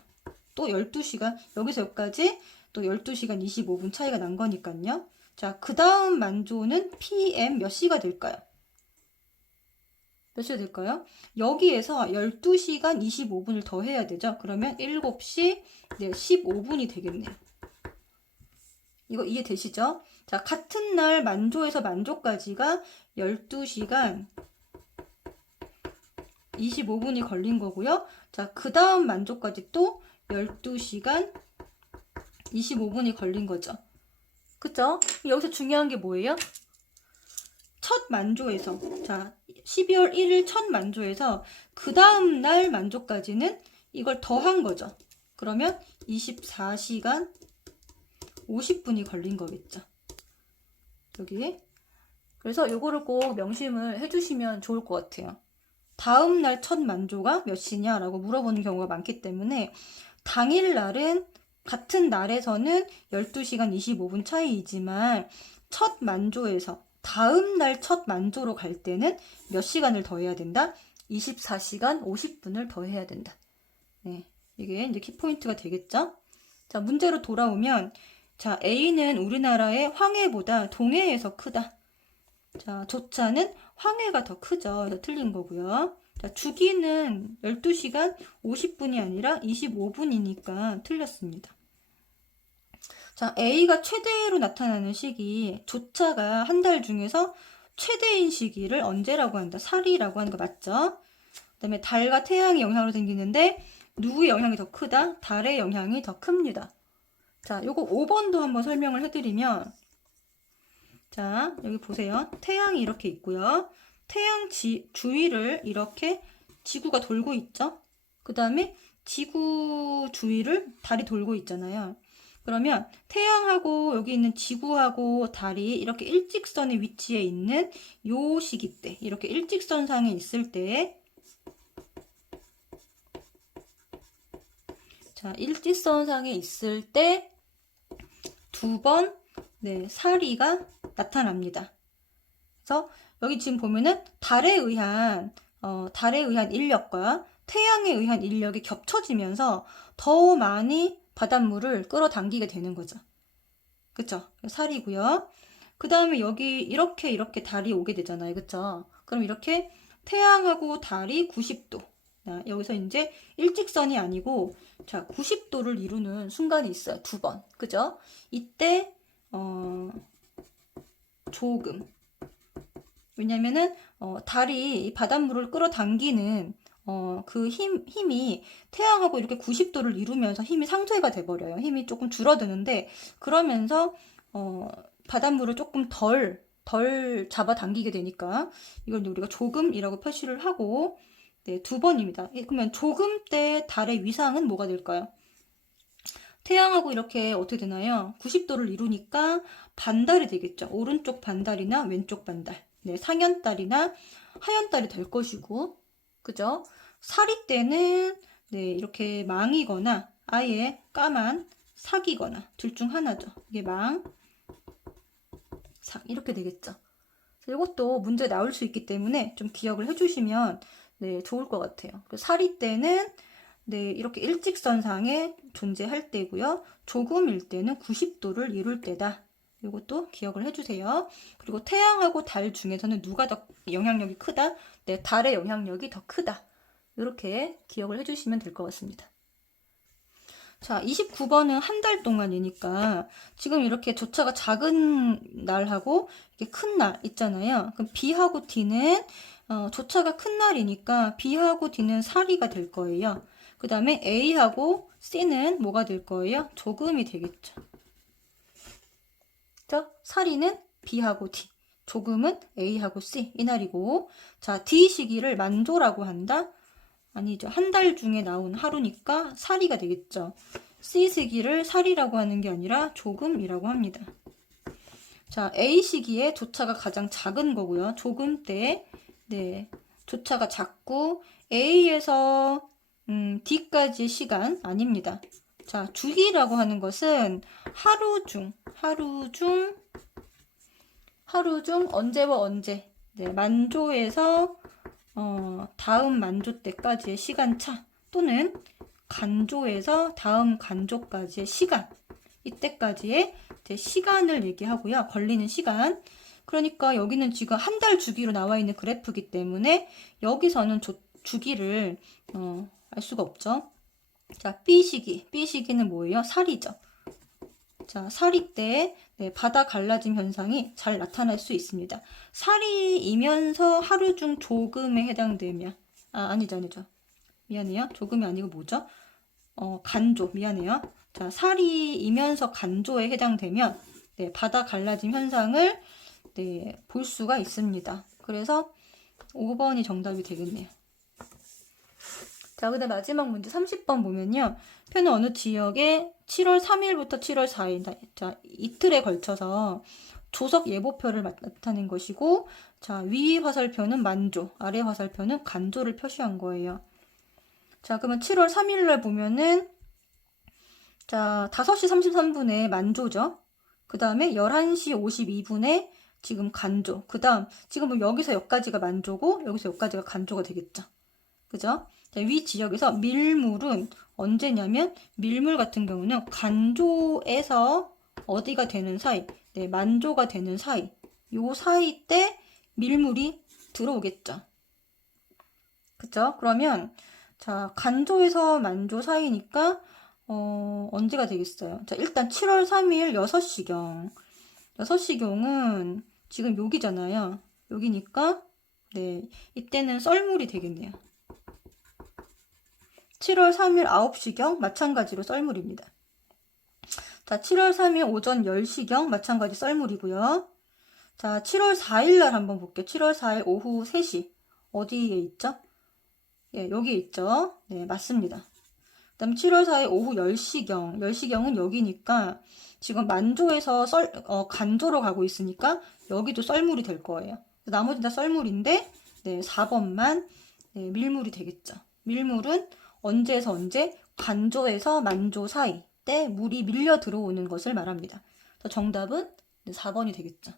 또 12시간, 여기서 여기까지 또 12시간 25분 차이가 난 거니까요. 자, 그 다음 만조는 PM 몇 시가 될까요? 몇 시가 될까요? 여기에서 12시간 25분을 더 해야 되죠. 그러면 7시 네, 15분이 되겠네요. 이거 이해되시죠? 자, 같은 날 만조에서 만조까지가 12시간 25분이 걸린 거고요. 자, 그 다음 만조까지 또 12시간 25분이 걸린 거죠. 그쵸? 여기서 중요한 게 뭐예요? 첫 만조에서, 자, 12월 1일 첫 만조에서 그 다음 날 만조까지는 이걸 더한 거죠. 그러면 24시간 50분이 걸린 거겠죠. 여기. 그래서 요거를 꼭 명심을 해주시면 좋을 것 같아요. 다음 날 첫 만조가 몇 시냐라고 물어보는 경우가 많기 때문에 당일 날은 같은 날에서는 12시간 25분 차이이지만 첫 만조에서 다음 날 첫 만조로 갈 때는 몇 시간을 더 해야 된다? 24시간 50분을 더 해야 된다. 네, 이게 이제 키포인트가 되겠죠? 자, 문제로 돌아오면 자, A는 우리나라의 황해보다 동해에서 크다. 자, 조차는 황해가 더 크죠. 그래서 틀린 거고요. 자, 주기는 12시간 50분이 아니라 25분이니까 틀렸습니다. 자, A가 최대로 나타나는 시기, 조차가 한 달 중에서 최대인 시기를 언제라고 한다? 살이라고 하는 거 맞죠? 그 다음에 달과 태양의 영향으로 생기는데 누구의 영향이 더 크다? 달의 영향이 더 큽니다. 자, 요거 5번도 한번 설명을 해드리면 자, 여기 보세요. 태양이 이렇게 있고요. 태양 주위를 이렇게 지구가 돌고 있죠. 그 다음에 지구 주위를 달이 돌고 있잖아요. 그러면 태양하고 여기 있는 지구하고 달이 이렇게 일직선의 위치에 있는 요 시기 때, 이렇게 일직선상에 있을 때, 자, 일직선상에 있을 때 두 번, 네, 사리가 나타납니다. 그래서 여기 지금 보면은 달에 의한 인력과 태양에 의한 인력이 겹쳐지면서 더 많이 바닷물을 끌어당기게 되는 거죠. 그쵸? 살이고요. 그 다음에 여기 이렇게 달이 오게 되잖아요. 그쵸? 그럼 이렇게 태양하고 달이 90도. 여기서 이제 일직선이 아니고 자 90도를 이루는 순간이 있어요. 두 번. 그죠? 이때 조금. 왜냐면은 달이 이 바닷물을 끌어당기는 그 힘이 태양하고 이렇게 90도를 이루면서 힘이 상쇄가 돼버려요. 힘이 조금 줄어드는데 그러면서 바닷물을 조금 덜 잡아당기게 되니까 이걸 우리가 조금이라고 표시를 하고 네, 두 번입니다. 그러면 조금 때 달의 위상은 뭐가 될까요? 태양하고 이렇게 어떻게 되나요? 90도를 이루니까 반달이 되겠죠. 오른쪽 반달이나 왼쪽 반달. 네, 상현달이나 하현달이 될 것이고, 그죠? 사리 때는 네, 이렇게 망이거나 아예 까만 삭이거나 둘 중 하나죠. 이게 망, 삭 이렇게 되겠죠. 이것도 문제 나올 수 있기 때문에 좀 기억을 해주시면 네, 좋을 것 같아요. 사리 때는 네, 이렇게 일직선상에 존재할 때고요. 조금일 때는 90도를 이룰 때다. 이것도 기억을 해주세요. 그리고 태양하고 달 중에서는 누가 더 영향력이 크다? 네, 달의 영향력이 더 크다. 이렇게 기억을 해주시면 될 것 같습니다. 자, 29번은 한 달 동안이니까 지금 이렇게 조차가 작은 날하고 이렇게 큰 날 있잖아요. 그럼 B하고 D는 조차가 큰 날이니까 B하고 D는 사리가 될 거예요. 그 다음에 A하고 C는 뭐가 될 거예요? 조금이 되겠죠. 자, 사리는 B하고 D, 조금은 A하고 C 이 날이고 자, D 시기를 만조라고 한다. 아니죠. 한 달 중에 나온 하루니까 사리가 되겠죠. C 시기를 사리라고 하는 게 아니라 조금이라고 합니다. 자, A 시기에 조차가 가장 작은 거고요. 조금 때, 네, 조차가 작고 A에서 D까지의 시간 아닙니다. 자, 주기라고 하는 것은 하루 중 언제와 언제, 네, 만조에서 다음 만조 때까지의 시간차 또는 간조에서 다음 간조까지의 시간, 이때까지의 이제 시간을 얘기하고요. 걸리는 시간. 그러니까 여기는 지금 한 달 주기로 나와 있는 그래프이기 때문에 여기서는 주기를 알 수가 없죠. 자, B 시기는 뭐예요? 살이죠. 자, 살이 때 네, 바다 갈라짐 현상이 잘 나타날 수 있습니다. 살이이면서 하루 중 조금에 해당되면 아니죠. 미안해요. 조금이 아니고 뭐죠? 간조. 미안해요. 자, 살이이면서 간조에 해당되면 네, 바다 갈라짐 현상을 네, 볼 수가 있습니다. 그래서 5번이 정답이 되겠네요. 자, 그다음 마지막 문제 30번 보면요. 표는 어느 지역에 7월 3일부터 7월 4일, 자, 이틀에 걸쳐서 조석 예보표를 나타낸 것이고, 자, 위 화살표는 만조, 아래 화살표는 간조를 표시한 거예요. 자, 그러면 7월 3일날 보면은, 자, 5시 33분에 만조죠. 그 다음에 11시 52분에 지금 간조. 그 다음, 지금 여기서 여기까지가 만조고, 여기서 여기까지가 간조가 되겠죠. 그죠? 자, 위 지역에서 밀물은 언제냐면 밀물 같은 경우는 간조에서 어디가 되는 사이, 네, 만조가 되는 사이, 요 사이 때 밀물이 들어오겠죠. 그쵸? 그러면 자, 간조에서 만조 사이니까 언제가 되겠어요? 자, 일단 7월 3일 6시경. 6시경은 지금 여기잖아요. 여기니까 네, 이때는 썰물이 되겠네요. 7월 3일 9시경 마찬가지로 썰물입니다. 자, 7월 3일 오전 10시경 마찬가지 썰물이고요. 자, 7월 4일날 한번 볼게요. 7월 4일 오후 3시. 어디에 있죠? 예, 여기에 있죠. 네, 맞습니다. 그 다음 7월 4일 오후 10시경. 10시경은 여기니까 지금 만조에서 간조로 가고 있으니까 여기도 썰물이 될 거예요. 나머지 다 썰물인데 네, 4번만 네, 밀물이 되겠죠. 밀물은 언제에서 언제? 간조에서 만조 사이 때 물이 밀려 들어오는 것을 말합니다. 정답은 4번이 되겠죠.